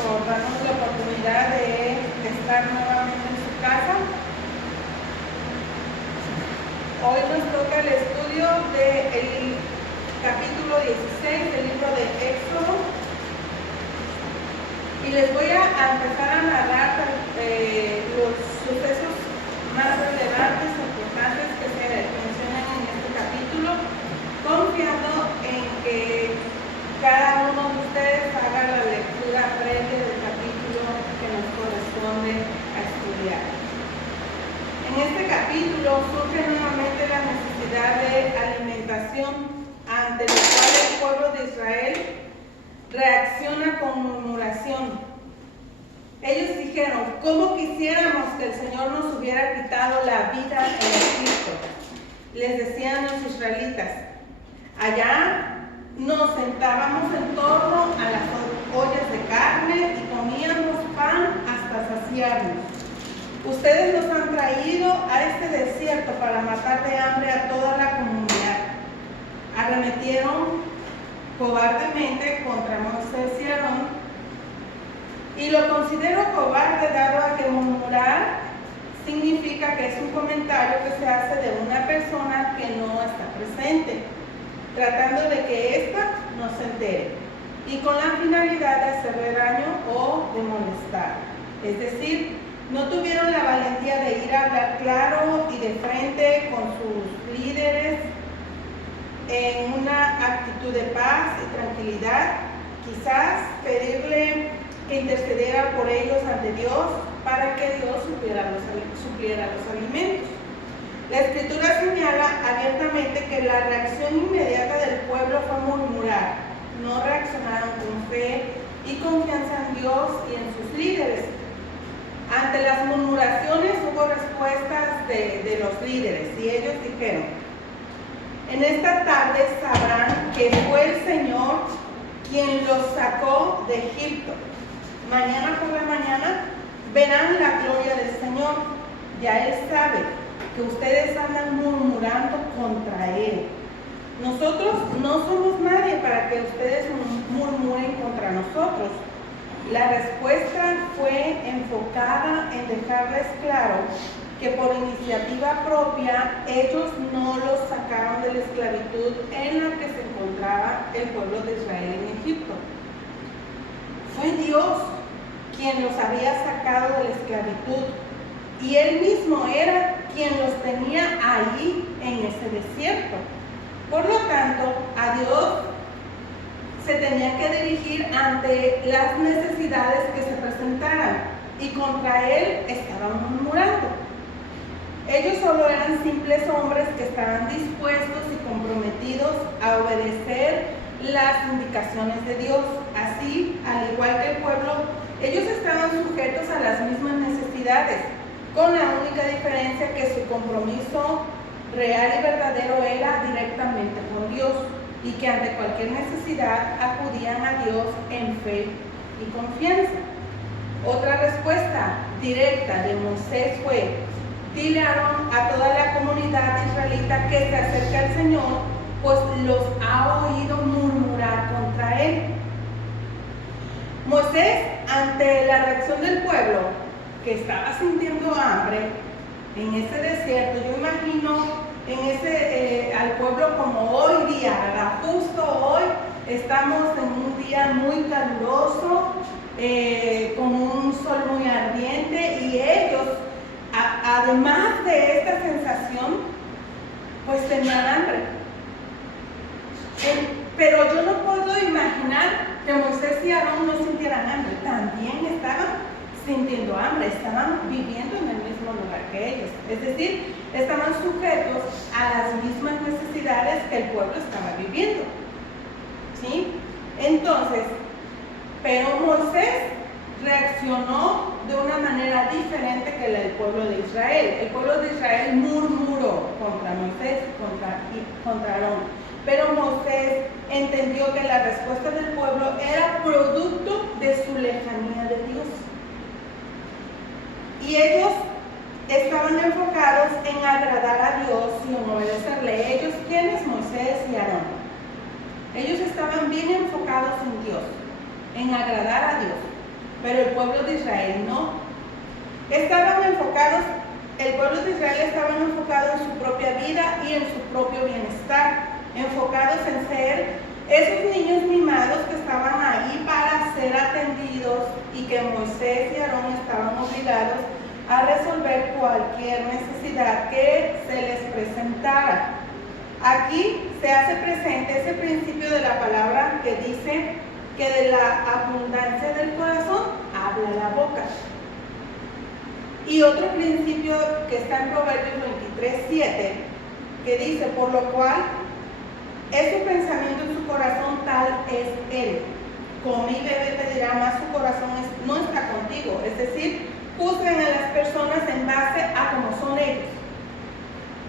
por darnos la oportunidad de estar nuevamente en su casa. Hoy nos toca el estudio del capítulo 16 del libro de Éxodo. Y les voy a empezar a narrar los sucesos más relevantes e importantes que se mencionan en este capítulo, confiando en que cada uno de ustedes haga la lectura previa del capítulo que nos corresponde a estudiar. En este capítulo surge nuevamente la necesidad de alimentación, ante la cual el pueblo de Israel reacciona con murmuración. Ellos dijeron: ¿cómo quisiéramos que el Señor nos hubiera quitado la vida en Egipto? Les decían los israelitas. Allá nos sentábamos en torno a las ollas de carne y comíamos pan hasta saciarnos. Ustedes nos han traído a este desierto para matar de hambre a toda la comunidad. Arremetieron cobardemente contra Moisés y Aarón, y lo considero cobarde dado a que murmurar significa que es un comentario que se hace de una persona que no está presente, tratando de que ésta no se entere, y con la finalidad de hacerle daño o de molestar. Es decir, no tuvieron la valentía de ir a hablar claro y de frente con sus líderes en una actitud de paz y tranquilidad, quizás pedirle que intercediera por ellos ante Dios para que Dios supliera los alimentos. La Escritura señala abiertamente que la reacción inmediata del pueblo fue murmurar. No reaccionaron con fe y confianza en Dios y en sus líderes. Ante las murmuraciones hubo respuestas de los líderes, y ellos dijeron: en esta tarde sabrán que fue el Señor quien los sacó de Egipto. Mañana por la mañana verán la gloria del Señor. Ya Él sabe que ustedes andan murmurando contra Él. Nosotros no somos nadie para que ustedes murmuren contra nosotros. La respuesta fue enfocada en dejarles claro que por iniciativa propia ellos no los sacaron de la esclavitud en la que se encontraba el pueblo de Israel en Egipto. Fue Dios quien los había sacado de la esclavitud, y Él mismo era quien los tenía ahí en ese desierto. Por lo tanto, a Dios se tenía que dirigir ante las necesidades que se presentaran, y contra Él estaban murmurando. Ellos solo eran simples hombres que estaban dispuestos y comprometidos a obedecer las indicaciones de Dios. Así, al igual que el pueblo, ellos estaban sujetos a las mismas necesidades, con la única diferencia que su compromiso real y verdadero era directamente con Dios, y que ante cualquier necesidad acudían a Dios en fe y confianza. Otra respuesta directa de Moisés fue: dile a toda la comunidad israelita que se acerque al Señor, pues los ha oído murmurar contra Él. Moisés, ante la reacción del pueblo, que estaba sintiendo hambre en ese desierto, yo imagino al pueblo como hoy día, ¿verdad? Justo hoy estamos en un día muy caluroso, con un sol muy ardiente, y ellos, además de esta sensación, pues tenían hambre. Pero yo no puedo imaginar que Moisés y Aarón no sintieran hambre. También estaban sintiendo hambre, estaban viviendo en el mismo lugar que ellos. Es decir, estaban sujetos a las mismas necesidades que el pueblo estaba viviendo. ¿Sí? Entonces, pero Moisés reaccionó de una manera diferente que la del pueblo de Israel. El pueblo de Israel murmuró contra Moisés, contra Aarón. Pero Moisés entendió que la respuesta del pueblo era producto de su lejanía de Dios. Y ellos estaban enfocados en agradar a Dios y en obedecerle. ¿Ellos quiénes? Moisés y Aarón. Ellos estaban bien enfocados en Dios, en agradar a Dios. pero el pueblo de Israel no. Estaban enfocados, el pueblo de Israel estaba enfocado en su propia vida y en su propio bienestar, enfocados en ser esos niños mimados que estaban ahí para ser atendidos y que Moisés y Aarón estaban obligados a resolver cualquier necesidad que se les presentara. Aquí se hace presente ese principio de la palabra que dice que de la abundancia del corazón habla la boca. Y otro principio que está en Proverbios 23:7, que dice, por lo cual es su pensamiento en su corazón, tal es él. Come y bebe, te dirá, más su corazón no está contigo. Es decir, juzgan a las personas en base a cómo son ellos.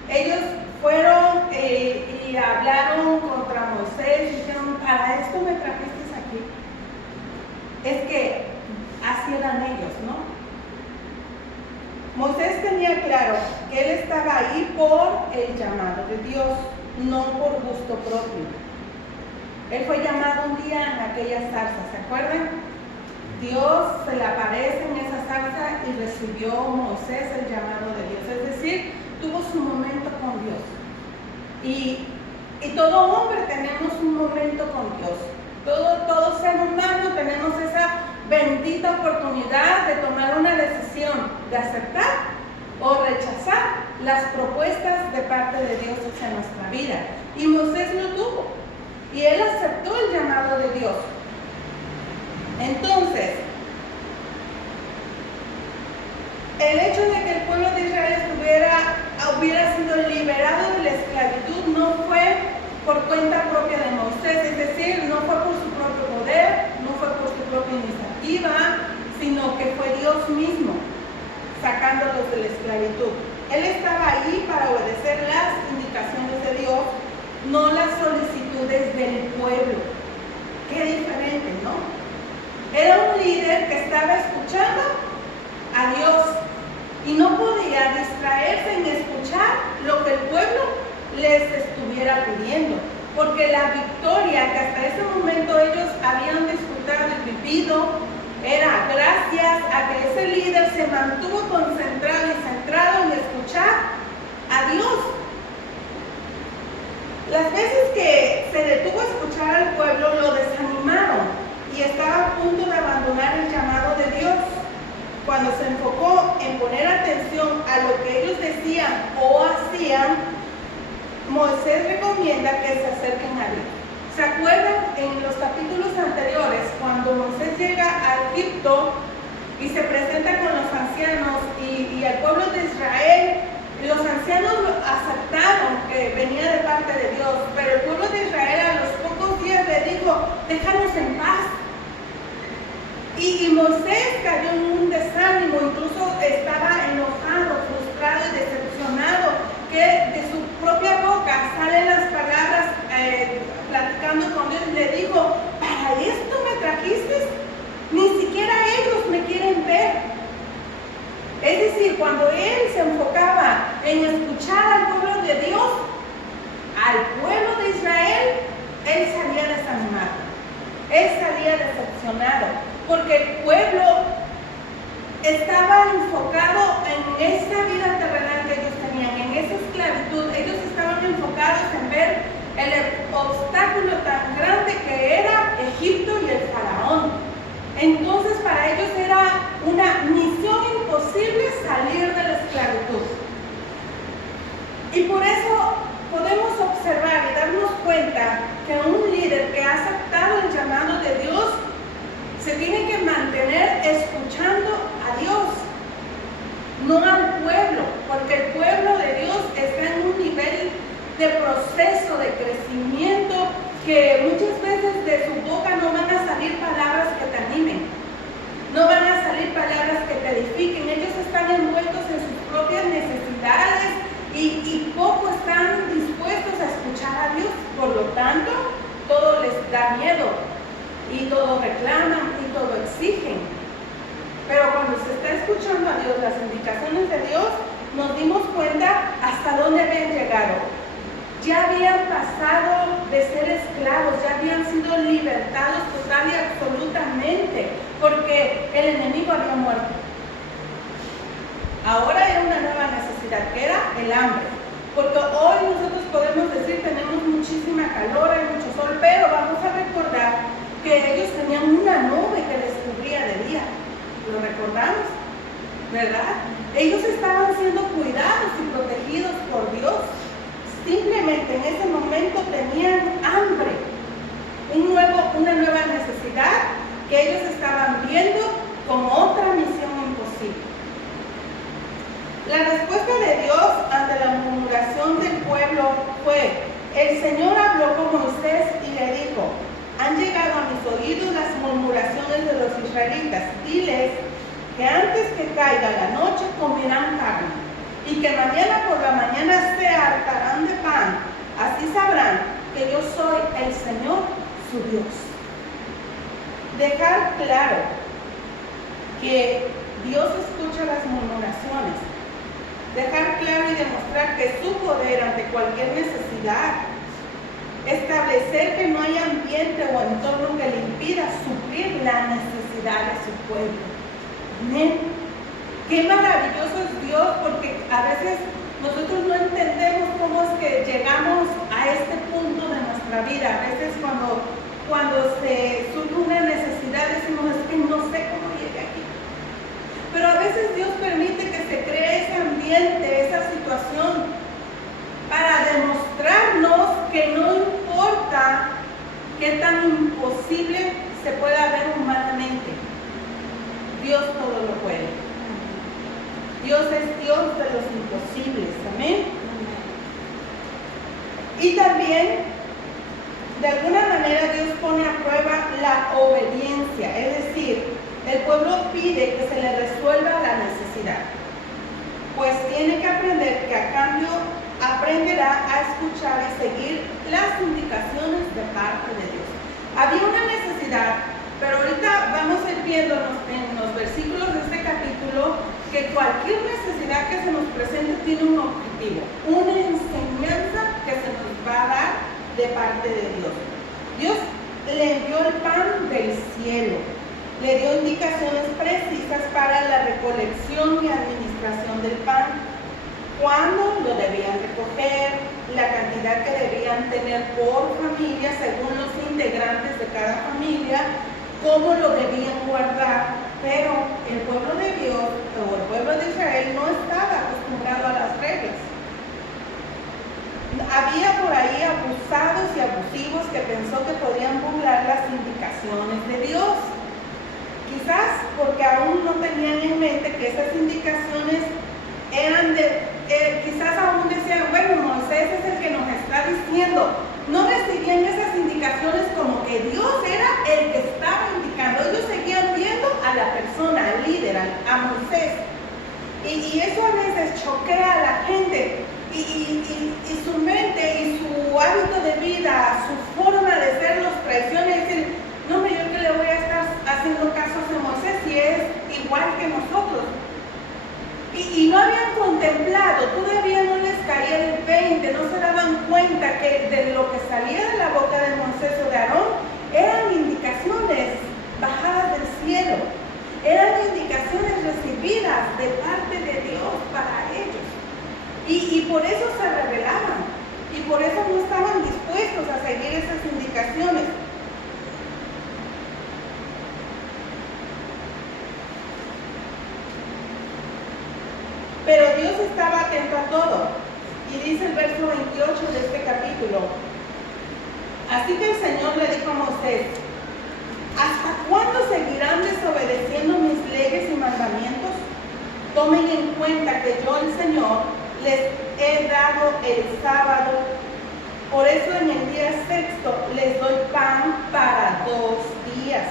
Ellos fueron y hablaron contra Moisés y dijeron, para esto me trajiste aquí. Es que así eran ellos, ¿no? Moisés tenía claro que él estaba ahí por el llamado de Dios, no por gusto propio. Él fue llamado un día en aquella zarza, ¿se acuerdan? Dios se le aparece en esa zarza y recibió Moisés el llamado de Dios. Es decir, tuvo su momento con Dios. Y todo hombre tenemos un momento con Dios. Todo ser humano tenemos esa bendita oportunidad de tomar una decisión, de aceptar o rechazar las propuestas de parte de Dios hacia nuestra vida. Y Moisés lo tuvo. Y él aceptó el llamado de Dios. Entonces, el hecho de que el pueblo de Israel hubiera sido liberado de la esclavitud no fue por cuenta propia de Moisés, es decir, no fue por su propio poder, no fue por su propia iniciativa, sino que fue Dios mismo sacándolos de la esclavitud. Él estaba ahí para obedecer las indicaciones de Dios, no las solicitudes del pueblo. Qué diferente, ¿no? Era un líder que estaba escuchando a Dios y no podía distraerse en escuchar lo que el pueblo les estuviera pidiendo, porque la victoria que hasta ese momento ellos habían disfrutado y vivido era gracias a que ese líder se mantuvo concentrado y centrado en escuchar a Dios. Las veces que se detuvo a escuchar al pueblo lo desanimaron y estaba a punto de abandonar el llamado de Dios. Cuando se enfocó en poner atención a lo que ellos decían o hacían, Moisés recomienda que se acerquen a Dios. ¿Se acuerdan en los capítulos anteriores cuando Moisés llega a Egipto y se presenta con los ancianos y al pueblo de Israel? Los ancianos aceptaron que venía de parte de Dios, pero el pueblo de Israel a los pocos días le dijo, déjanos en paz. Y Moisés cayó en un desánimo, incluso estaba enojado, frustrado y decepcionado, que de su propia boca salen las palabras platicando con Dios y le dijo, ¿para esto me trajiste? Ni siquiera ellos me quieren ver. Es decir, cuando él se enfocaba en escuchar al pueblo de Dios, al pueblo de Israel, él salía desanimado, él salía decepcionado, porque el pueblo estaba enfocado en esa vida terrenal que ellos tenían, en esa esclavitud. Ellos estaban enfocados en ver el obstáculo tan grande que era Egipto y el faraón. Entonces para ellos era una misión imposible salir de la esclavitud. Y por eso podemos observar y darnos cuenta que un líder que ha aceptado el llamado de Dios se tiene que mantener escuchando a Dios, no al pueblo, porque el pueblo de Dios está en un nivel de proceso, de crecimiento, que muchas veces de su boca no van a salir palabras que te animen, no van a salir palabras que te edifiquen. Ellos están envueltos en sus propias necesidades y poco están dispuestos a escuchar a Dios. Por lo tanto, todo les da miedo y todo reclaman y todo exigen. Pero cuando se está escuchando a Dios, las indicaciones de Dios, nos dimos cuenta hasta dónde habían llegado. Ya habían pasado de ser esclavos, ya habían sido libertados total y absolutamente. porque el enemigo había muerto. Ahora era una nueva necesidad, que era el hambre. Porque hoy nosotros podemos decir tenemos muchísima calor, hay mucho sol, pero vamos a recordar que ellos tenían una nube que les cubría de día. ¿Lo recordamos? ¿Verdad? Ellos estaban siendo cuidados y protegidos por Dios. Simplemente en ese momento tenían hambre, una nueva necesidad que ellos estaban viendo como otra misión imposible. La respuesta de Dios ante la murmuración del pueblo fue: el Señor habló con Moisés y le dijo: han llegado a mis oídos las murmuraciones de los israelitas. Diles que antes que caiga la noche comerán carne, y que mañana por la mañana se hartarán de pan. Así sabrán que yo soy el Señor, su Dios. Dejar claro que Dios escucha las murmuraciones. Dejar claro y demostrar que su poder ante cualquier necesidad. Establecer que no hay ambiente o entorno que le impida suplir la necesidad de su pueblo. Amén. Qué maravilloso es Dios, porque a veces nosotros no entendemos cómo es que llegamos a este punto de nuestra vida. A veces cuando se surge una necesidad decimos: es que no sé cómo llegué aquí. Pero a veces Dios permite que se cree ese ambiente, esa situación, para demostrarnos que no importa qué tan imposible se pueda ver humanamente, Dios todo lo puede. Dios es Dios de los imposibles. Amén. Y también, de alguna manera, Dios pone a prueba la obediencia. Es decir, el pueblo pide que se le resuelva la necesidad, pues tiene que aprender que a cambio aprenderá a escuchar y seguir las indicaciones de parte de Dios. Había una necesidad, pero ahorita vamos a ir viendo en los versículos de este capítulo que cualquier necesidad que se nos presente tiene un objetivo, una enseñanza que se nos va a dar de parte de Dios. Dios le envió el pan del cielo, le dio indicaciones precisas para la recolección y administración del pan, cuándo lo debían recoger, la cantidad que debían tener por familia según los integrantes de cada familia, cómo lo debían guardar. Pero el pueblo de Dios o el pueblo de Israel no estaba acostumbrado a las reglas. Había por ahí abusados y abusivos que pensó que podían burlar las indicaciones de Dios. Quizás porque aún no tenían en mente que esas indicaciones eran quizás aún decían: bueno, Moisés es el que nos está diciendo. No recibían esas indicaciones como que Dios era el que estaba indicando. Ellos seguían viendo a la persona, al líder, a Moisés. Y eso a veces choquea a la gente. Y su mente y su hábito de vida, su forma de ser los traiciona y dicen: no, pero yo que le voy a estar haciendo caso a Moisés si es igual que nosotros. Y no habían contemplado, todavía no les caía el 20, no se daban cuenta que de lo que salía de la boca de Moisés o de Aarón eran indicaciones bajadas del cielo, eran indicaciones recibidas de parte de Dios para ellos. Y por eso se rebelaban, y por eso no estaban dispuestos a seguir esas indicaciones. Pero Dios estaba atento a todo. Y dice el verso 28 de este capítulo: así que el Señor le dijo a Moisés: ¿hasta cuándo seguirán desobedeciendo mis leyes y mandamientos? Tomen en cuenta que yo, el Señor, les he dado el sábado. Por eso en el día sexto les doy pan para 2 días.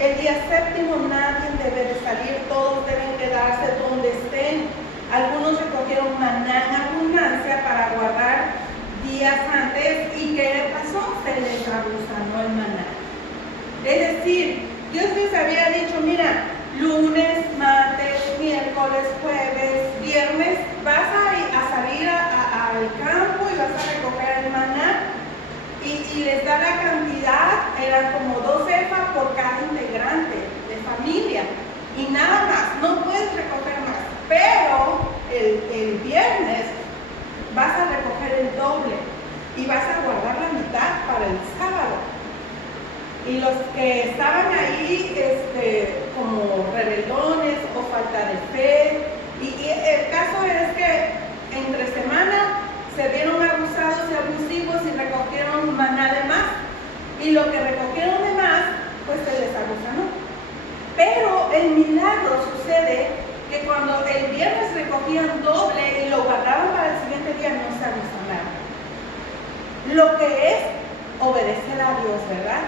El día séptimo nadie debe de salir, todos deben quedarse donde estén. Algunos recogieron maná en abundancia para guardar días antes. ¿Y qué le pasó? Se les abusanó el maná. Es decir, Dios les había dicho: mira, lunes, martes, miércoles, jueves, viernes, vas a salir al campo y vas a recoger el maná. Y les da la cantidad, eran como 2 efas por cada integrante. el doble y vas a guardar la mitad para el sábado. Y los que estaban ahí como rebeldones o falta de fe, y el caso es que entre semana se vieron abusados y abusivos y recogieron maná de más, y lo que recogieron de más, pues se les abusanó. Pero el milagro sucede que cuando el viernes recogían doble y lo guardaban para el siguiente día, no se abusaron. Lo que es obedecer a Dios, ¿verdad?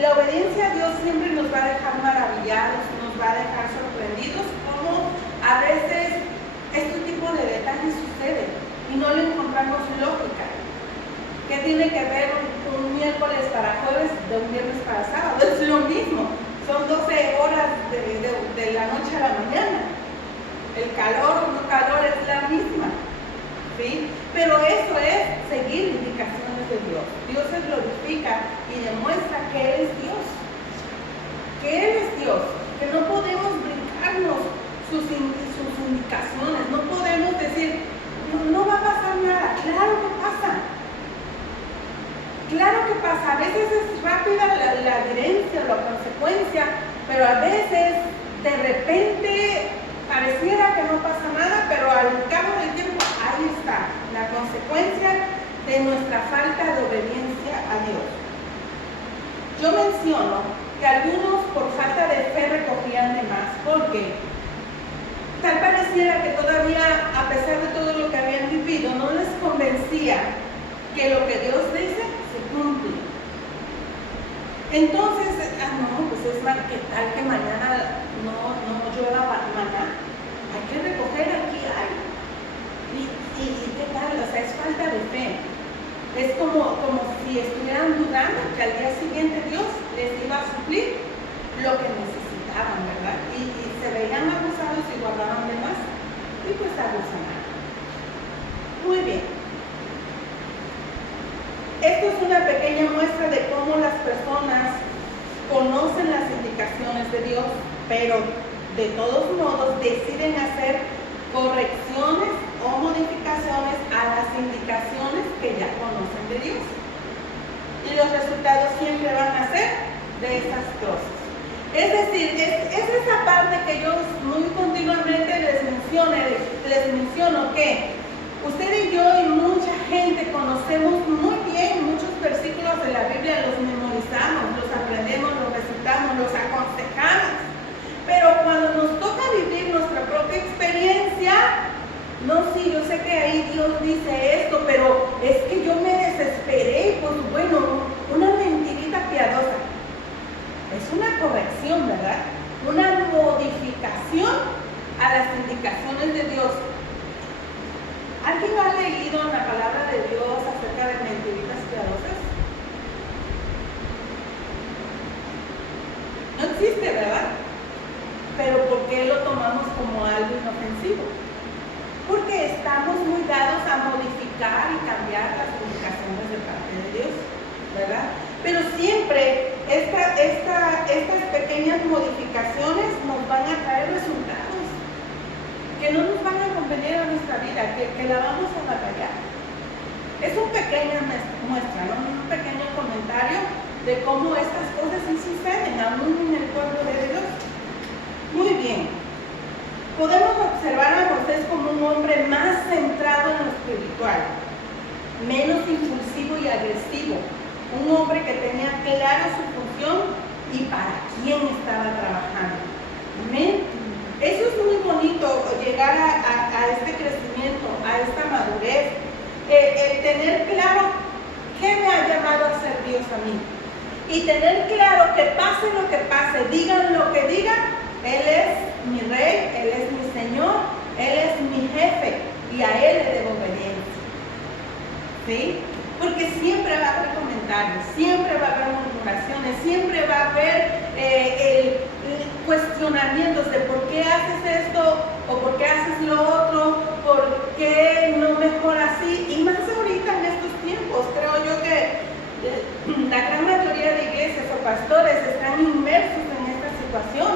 La obediencia a Dios siempre nos va a dejar maravillados, nos va a dejar sorprendidos, como a veces este tipo de detalles suceden y no le encontramos lógica. ¿Qué tiene que ver un miércoles para jueves de un viernes para sábado? Es lo mismo, son 12 horas de la noche a la mañana. El calor o no calor es la misma, ¿sí? Pero eso es seguir indicaciones de Dios. Dios se glorifica y demuestra que Él es Dios. Que Él es Dios. Que no podemos brincarnos sus indicaciones. No podemos decir, no va a pasar nada. Claro que pasa. Claro que pasa. A veces es rápida la adherencia o la consecuencia, pero a veces de repente pareciera que no pasa nada, pero al cabo del tiempo ahí está la consecuencia de nuestra falta de obediencia a Dios. Yo menciono que algunos por falta de fe recogían de más, porque tal pareciera que todavía, a pesar de todo lo que habían vivido, no les convencía que lo que Dios dice se cumple. Entonces, no, pues es mal, que tal que mañana no llueva mañana, hay que recoger aquí, y qué tal, o sea, es falta de fe. Es como si estuvieran dudando que al día siguiente Dios les iba a suplir lo que necesitaban, ¿verdad? Y se veían abusados y guardaban de más, y pues abusan. Muy bien. Esto es una pequeña muestra de cómo las personas conocen las indicaciones de Dios, pero de todos modos deciden hacer correcciones o modificaciones a las indicaciones que ya conocen de Dios. Y los resultados siempre van a ser desastrosos. Es decir, es esa parte que yo muy continuamente les menciono que usted y yo y mucha gente conocemos muy bien muchos versículos de la Biblia, los memorizamos, los aprendemos, los recitamos, los aconsejamos. Pero cuando nos toca vivir nuestra propia experiencia, no, sí, yo sé que ahí Dios dice esto, pero es que yo me desesperé, pues bueno, una mentirita piadosa. Es una corrección, ¿verdad? Una modificación a las indicaciones de Dios. ¿Alguien ha leído en la palabra de Dios acerca de mentiritas piadosas? No existe, ¿verdad? Pero ¿por qué lo tomamos como algo inofensivo? Porque estamos muy dados a modificar y cambiar las indicaciones de parte de Dios, ¿verdad? Pero siempre estas pequeñas modificaciones nos van a traer resultados que no nos van a convenir a nuestra vida, que la vamos a batallar. Es una pequeña muestra, ¿no? Un pequeño comentario de cómo estas cosas sí suceden, aún en el pueblo de Dios. Muy bien. Podemos observar a Moisés como un hombre más centrado en lo espiritual, menos impulsivo y agresivo, un hombre que tenía clara su función y para quién estaba trabajando. Amén. Eso es muy bonito, llegar a este crecimiento, a esta madurez, el tener claro qué me ha llamado a ser Dios a mí. Y tener claro que pase lo que pase, digan lo que digan, Él es mi rey, Él es mi Señor, Él es mi jefe y a Él le debo obediencia. ¿Sí? Porque siempre va a haber comentarios, siempre va a haber murmuraciones, siempre va a haber cuestionamientos de por qué haces esto o por qué haces lo otro, por qué no mejor así. Y más ahorita en estos tiempos, creo yo que la gran mayoría de iglesias o pastores están inmersos en esta situación,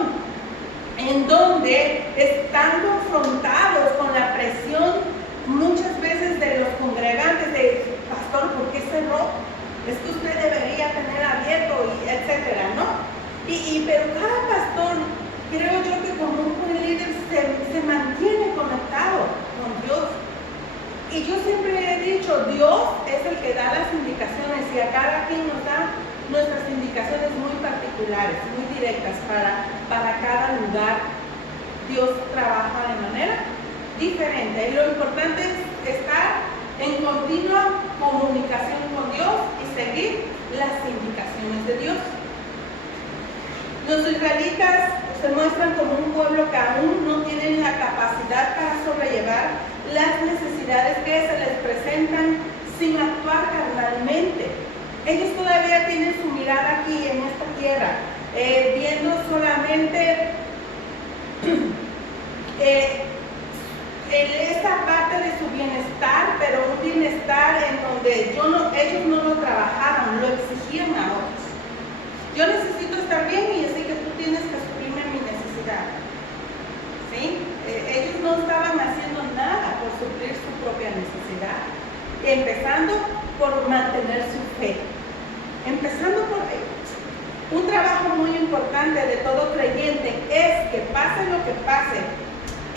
en donde están confrontados con la presión muchas veces de los congregados Y yo siempre he dicho, Dios es el que da las indicaciones y a cada quien nos da nuestras indicaciones muy particulares, muy directas para cada lugar. Dios trabaja de manera diferente y lo importante es estar en continua comunicación con Dios y seguir las indicaciones de Dios. Los israelitas se muestran como un pueblo que aún no tienen la capacidad para sobrellevar las necesidades que se les presentan sin actuar carnalmente. Ellos todavía tienen su mirada aquí en esta tierra, viendo solamente esta parte de su bienestar, pero un bienestar en donde ellos no lo trabajaban, lo exigían a otros. Yo necesito estar bien y así que tú tienes que suplirme mi necesidad. ¿Sí? Ellos no estaban haciendo nada por suplir su propia necesidad, empezando por mantener su fe. Empezando por ahí. Un trabajo muy importante de todo creyente es que pase lo que pase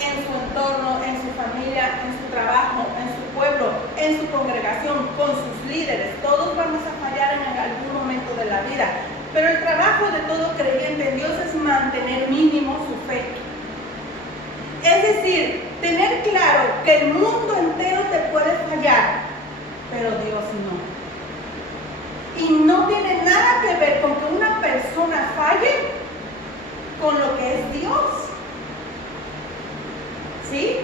en su entorno, en su familia, en su trabajo, en su pueblo, en su congregación, con sus líderes. Todos vamos a fallar en algún momento de la vida, pero el trabajo de todo creyente en Dios es mantener mínimo su fe. Es decir, tener claro que el mundo entero te puede fallar, pero Dios no. Y no tiene nada que ver con que una persona falle con lo que es Dios. ¿Sí?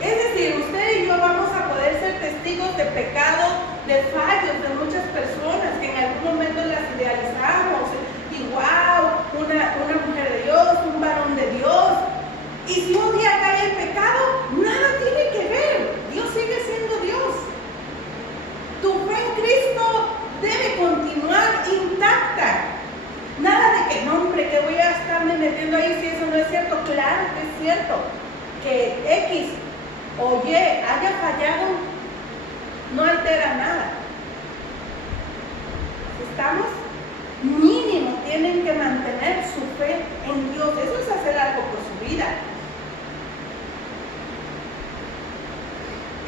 Es decir, usted y yo vamos a poder ser testigos de pecado, de fallos de muchas personas que en algún momento las idealizamos. Y wow, una mujer de Dios, un varón de Dios. Y si un día cae el pecado, nada tiene que ver. Dios sigue siendo Dios. Tu fe en Cristo debe continuar intacta. Nada de que no, hombre, que voy a estarme metiendo ahí si eso no es cierto. Claro que es cierto. Que X o Y haya fallado no altera nada. ¿Estamos? Mínimo tienen que mantener su fe en Dios. Eso es hacer algo por su vida.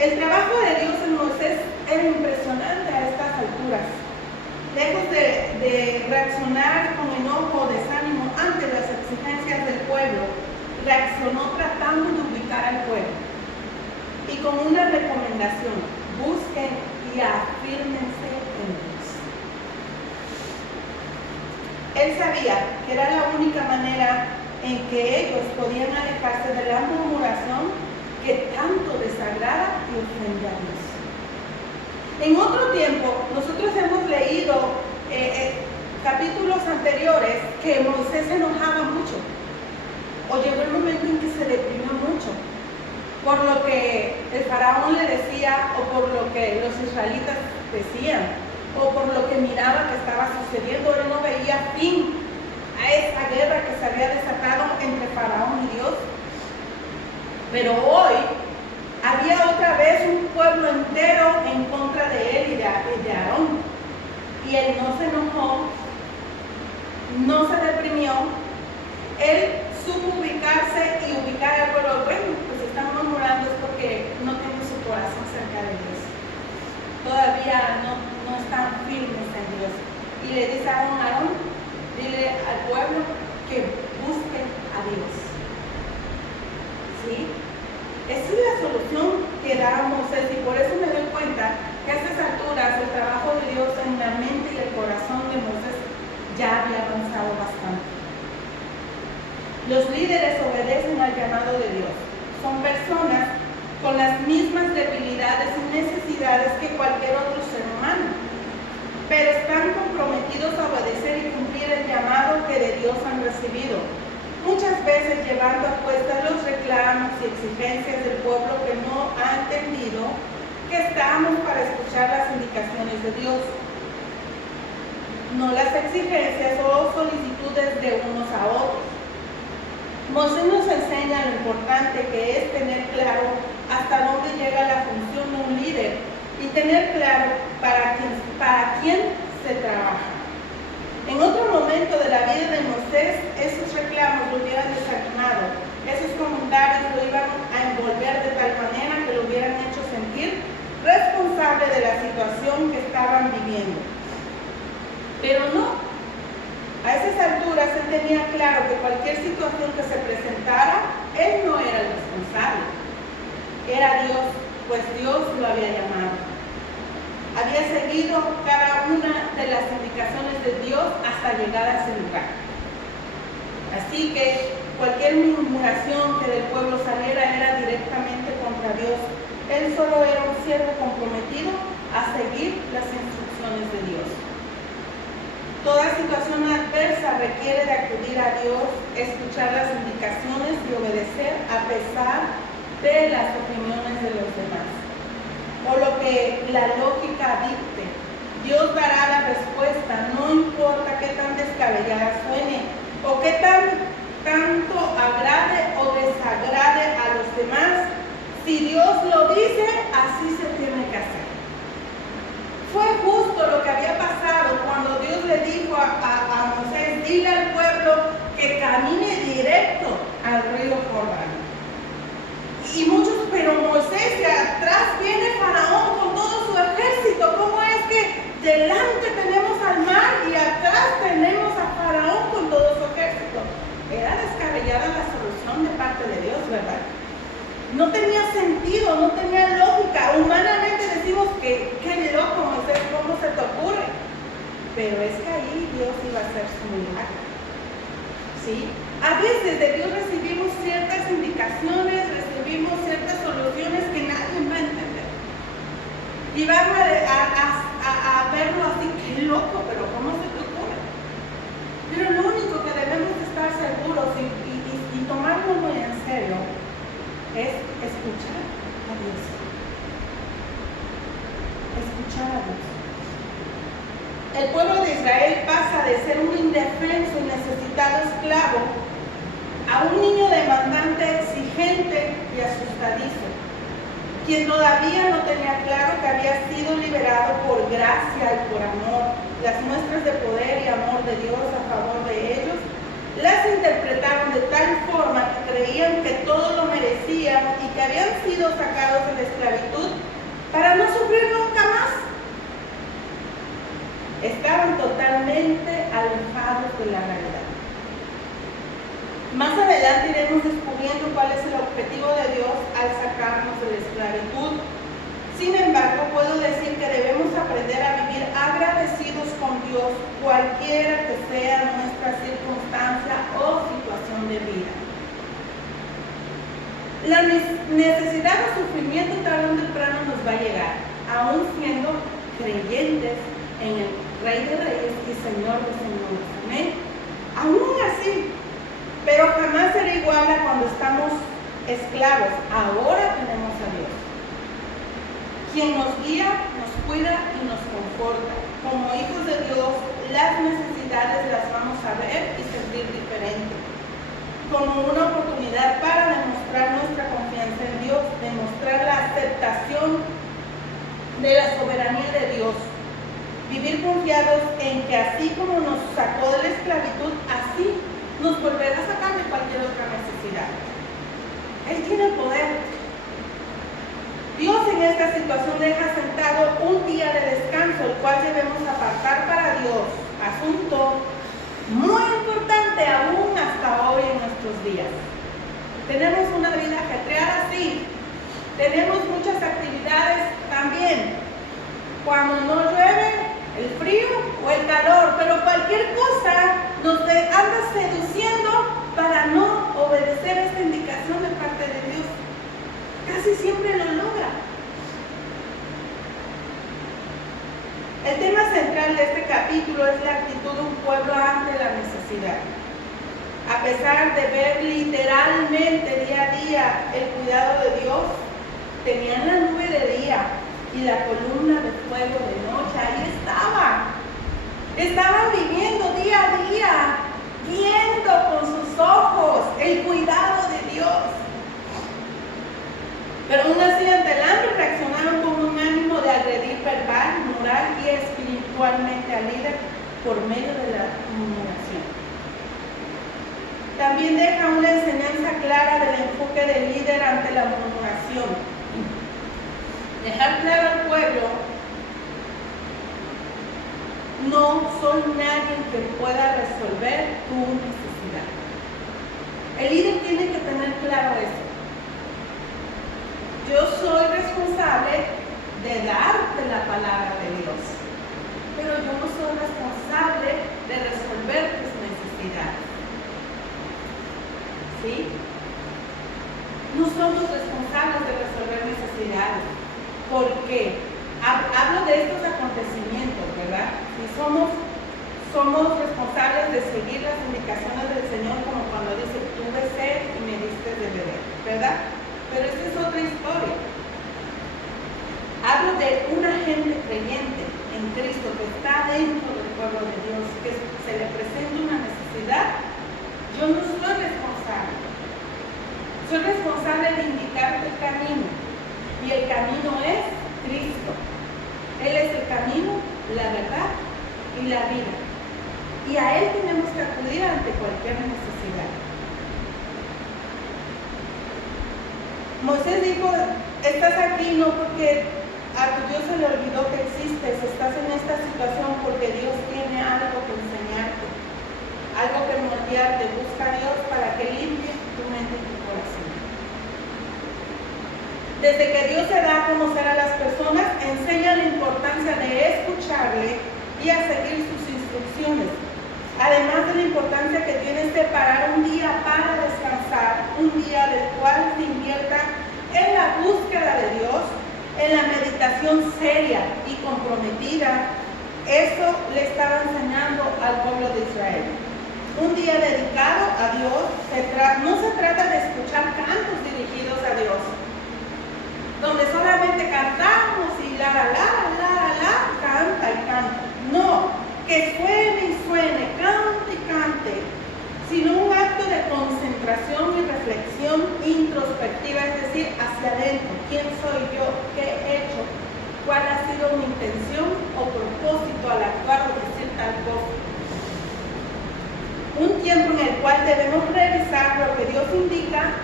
El trabajo de Dios en Moisés era impresionante a estas alturas. Lejos de reaccionar con enojo o desánimo ante las exigencias del pueblo, reaccionó tratando de ubicar al pueblo y con una recomendación: busquen y afírmense en Dios. Él sabía que era la única manera en que ellos podían alejarse de la murmuración que tanto desagrada y ofende a Dios. En otro tiempo, nosotros hemos leído capítulos anteriores que Moisés se enojaba mucho, o llegó el momento en que se deprimió mucho, por lo que el faraón le decía, o por lo que los israelitas decían, o por lo que miraba que estaba sucediendo. Él no veía fin a esa guerra que se había desatado entre faraón y Dios. Pero hoy había otra vez un pueblo entero en contra de él y de Aarón. Y él no se enojó, no se deprimió. Él supo ubicarse y ubicar al pueblo. Bueno, pues están murmurando es porque no tienen su corazón cerca de Dios. Todavía no están firmes en Dios. Y le dice a Aarón, dile al pueblo que busque a Dios. ¿Sí? Esa es la solución que da Moisés, y por eso me doy cuenta que a estas alturas el trabajo de Dios en la mente y el corazón de Moisés ya había avanzado bastante. Los líderes obedecen al llamado de Dios. Son personas con las mismas debilidades y necesidades que cualquier otro ser humano, pero están comprometidos a obedecer y cumplir el llamado que de Dios han recibido, muchas veces llevando a cuestas los reclamos y exigencias del pueblo que no ha entendido que estamos para escuchar las indicaciones de Dios, no las exigencias o solicitudes de unos a otros. Moisés nos enseña lo importante que es tener claro hasta dónde llega la función de un líder y tener claro para quién se trabaja. En otro momento de la vida de Moisés, esos reclamos lo hubieran desanimado, esos comentarios lo iban a envolver de tal manera que lo hubieran hecho sentir responsable de la situación que estaban viviendo. Pero no, a esas alturas él tenía claro que cualquier situación que se presentara, él no era el responsable. Era Dios, pues Dios lo había llamado. Había seguido cada una de las indicaciones de Dios hasta llegar a ese lugar. Así que cualquier murmuración que del pueblo saliera era directamente contra Dios. Él solo era un siervo comprometido a seguir las instrucciones de Dios. Toda situación adversa requiere de acudir a Dios, escuchar las indicaciones y obedecer a pesar de las opiniones de los demás, o lo que la lógica dicte. Dios dará la respuesta, no importa qué tan descabellada suene, o qué tanto agrade o desagrade a los demás. Si Dios lo dice, así se tiene que hacer. Fue justo lo que había pasado cuando Dios le dijo a Moisés: dile al pueblo que camine directo al río Jordán. Y muchos, pero Moisés, de atrás viene Faraón con todo su ejército. ¿Cómo es que delante tenemos al mar y atrás tenemos a Faraón con todo su ejército? Era descabellada la solución de parte de Dios, ¿verdad? No tenía sentido, no tenía lógica. Humanamente decimos que qué loco, Moisés, ¿cómo se te ocurre? Pero es que ahí Dios iba a hacer su milagro. ¿Sí? A veces de Dios recibimos ciertas indicaciones, recibimos ciertas soluciones que nadie va a entender. Y van a verlo así, qué loco, pero ¿cómo se te ocurre? Pero lo único que debemos estar seguros y tomarlo muy en serio es escuchar a Dios. Escuchar a Dios. El pueblo de Israel pasa de ser un indefenso y necesitado esclavo a un niño demandante, exigente y asustadizo, quien todavía no tenía claro que había sido liberado por gracia y por amor. Las muestras de poder y amor de Dios a favor de ellos las interpretaron de tal forma que creían que todo lo merecían y que habían sido sacados de la esclavitud para no sufrir nunca más. Estaban totalmente alejados de la realidad. Más adelante iremos descubriendo cuál es el objetivo de Dios al sacarnos de la esclavitud. Sin embargo, puedo decir que debemos aprender a vivir agradecidos con Dios, cualquiera que sea nuestra circunstancia o situación de vida. La necesidad o sufrimiento tarde o temprano nos va a llegar, aún siendo creyentes en el Rey de Reyes y Señor de Señores. Amén. Aún así, pero jamás será igual a cuando estamos esclavos. Ahora tenemos a Dios, quien nos guía, nos cuida y nos conforta. Como hijos de Dios, las necesidades las vamos a ver y sentir diferente, como una oportunidad para demostrar nuestra confianza en Dios, demostrar la aceptación de la soberanía de Dios, vivir confiados en que así como nos sacó de la esclavitud, así nos volverá a sacar de cualquier otra necesidad. Él tiene el poder. Dios en esta situación deja sentado un día de descanso, el cual debemos apartar para Dios. Asunto muy importante aún hasta hoy en nuestros días. Tenemos una vida ajetreada, sí. Tenemos muchas actividades también. Cuando no llueve, el frío o el calor, pero cualquier cosa nos anda seduciendo para no obedecer esta indicación de parte de Dios. Casi siempre lo logra. El tema central de este capítulo es la actitud de un pueblo ante la necesidad. A pesar de ver literalmente día a día el cuidado de Dios, tenían la nube de día y la columna de fuego de noche. Ahí estaban. Estaban viviendo día a día, viendo con sus ojos el cuidado de Dios. Pero aún así, ante el hambre, reaccionaron con un ánimo de agredir verbal, moral y espiritualmente al líder por medio de la murmuración. También deja una enseñanza clara del enfoque del líder ante la murmuración. dejar claro al pueblo: no soy nadie que pueda resolver tu necesidad. El líder tiene que tener claro eso. Yo soy responsable de darte la palabra de Dios, pero yo no soy responsable de resolver tus necesidades. ¿Sí? No somos responsables de resolver necesidades. ¿Por qué? Hablo de estos acontecimientos, ¿verdad? Si somos responsables de seguir las indicaciones del Señor, como cuando dice: tuve sed y me diste de beber, ¿verdad? Pero esta es otra historia. Hablo de una gente creyente en Cristo que está dentro del pueblo de Dios, que se le presenta una necesidad. Yo no soy responsable. Soy responsable de indicarte el camino. Y el camino es Cristo. Él es el camino, la verdad y la vida. Y a Él tenemos que acudir ante cualquier necesidad. Moisés dijo: estás aquí no porque a tu Dios se le olvidó que existes, estás en esta situación porque Dios tiene algo que enseñarte, algo que moldearte. Busca a Dios para que limpie tu mente y tu corazón. Desde que Dios se da a conocer a las personas, enseña la importancia de escucharle y a seguir sus instrucciones. Además de la importancia que tiene separar un día para descansar, un día del cual se invierta en la búsqueda de Dios, en la meditación seria y comprometida. Eso le estaba enseñando al pueblo de Israel. Un día dedicado a Dios no se trata de escuchar cantos dirigidos a Dios, donde solamente cantamos y la, canta y canta. No, que suene y suene, cante y cante, sino un acto de concentración y reflexión introspectiva, es decir, hacia adentro. ¿Quién soy yo? ¿Qué he hecho? ¿Cuál ha sido mi intención o propósito al actuar o decir tal cosa? Un tiempo en el cual debemos revisar lo que Dios indica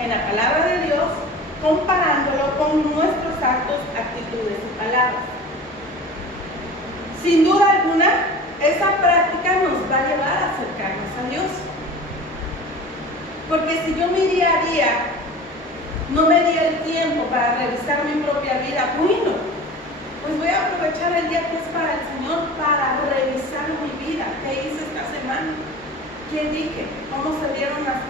en la palabra de Dios, comparándolo con nuestros actos, actitudes y palabras. Sin duda alguna, esa práctica nos va a llevar a acercarnos a Dios. Porque si yo mi día a día no me di el tiempo para revisar mi propia vida, bueno, pues voy a aprovechar el día que es para el Señor para revisar mi vida. ¿Qué hice esta semana? ¿Qué dije? ¿Cómo se dieron las cosas?